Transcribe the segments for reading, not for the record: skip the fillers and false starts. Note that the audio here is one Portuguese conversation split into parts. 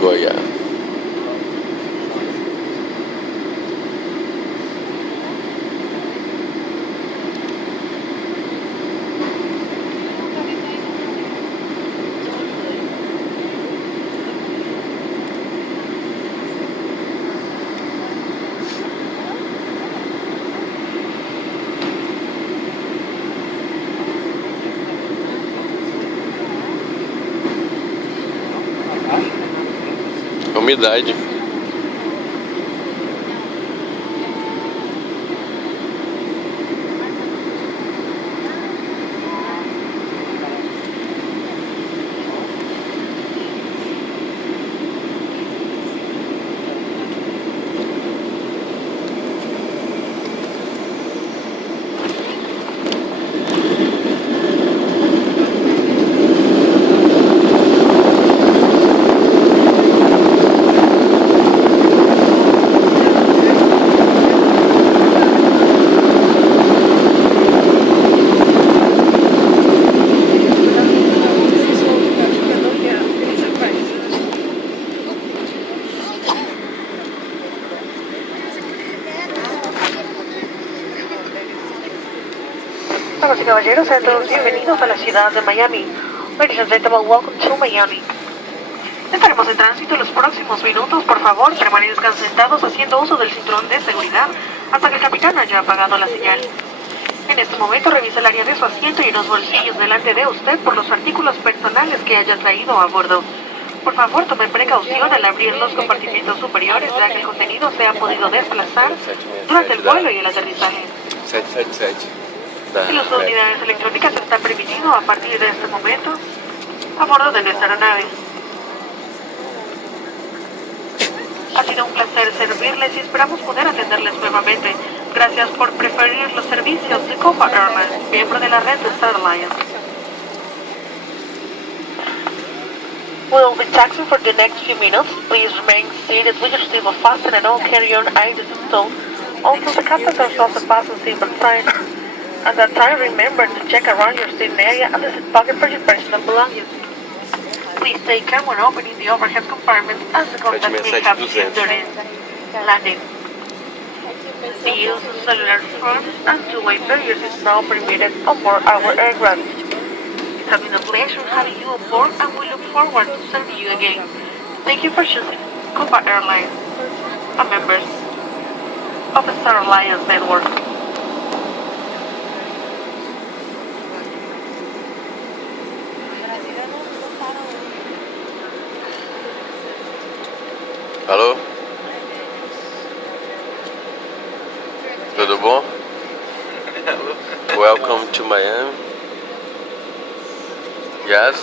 Goya. Umidade. Damas y caballeros, sean todos bienvenidos a la ciudad de Miami. Ladies and gentlemen, welcome to Miami. Estaremos en tránsito en los próximos minutos. Por favor, permanezcan sentados haciendo uso del cinturón de seguridad hasta que el capitán haya apagado la señal. En este momento revisa el área de su asiento y los bolsillos delante de usted por los artículos personales que haya traído a bordo. Por favor, tomen precaución al abrir los compartimientos superiores, ya que el contenido se ha podido desplazar durante el vuelo y el aterrizaje. El uso de unidades electrónicas está permitido a partir de este momento a bordo de nuestra aeronave. Ha sido un placer servirles y esperamos poder atenderles nuevamente. Gracias por preferir los servicios de Copa Airlines, miembro de la red de Star Alliance. We'll be taxiing for the next few minutes. Please remain seated with your seatbelt fastened and all carry-on items installed. Also, the passengers also fasten seatbelt signs. At that time, remember to check around your seating area and the seat pocket for your personal belongings. Please take care when opening the overhead compartments as the contact may have been during landing. The use of cellular phones and two-way barriers is now permitted on board our aircraft. It's having a pleasure having you on board and we look forward to serving you again. Thank you for choosing Copa Airlines and members of the Star Alliance Network. Alô? Tudo bom? Welcome to Miami. Yes?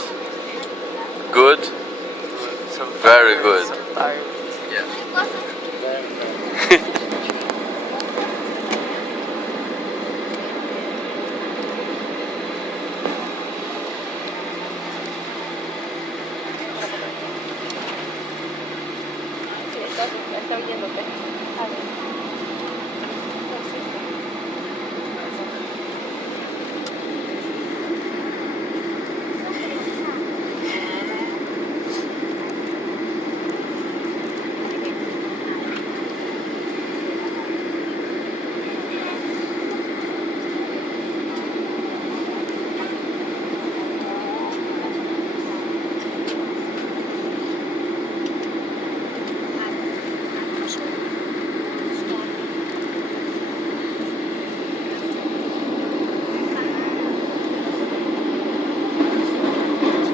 Good? Very good. Yes. Está viéndote. A ver.